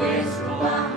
Jesus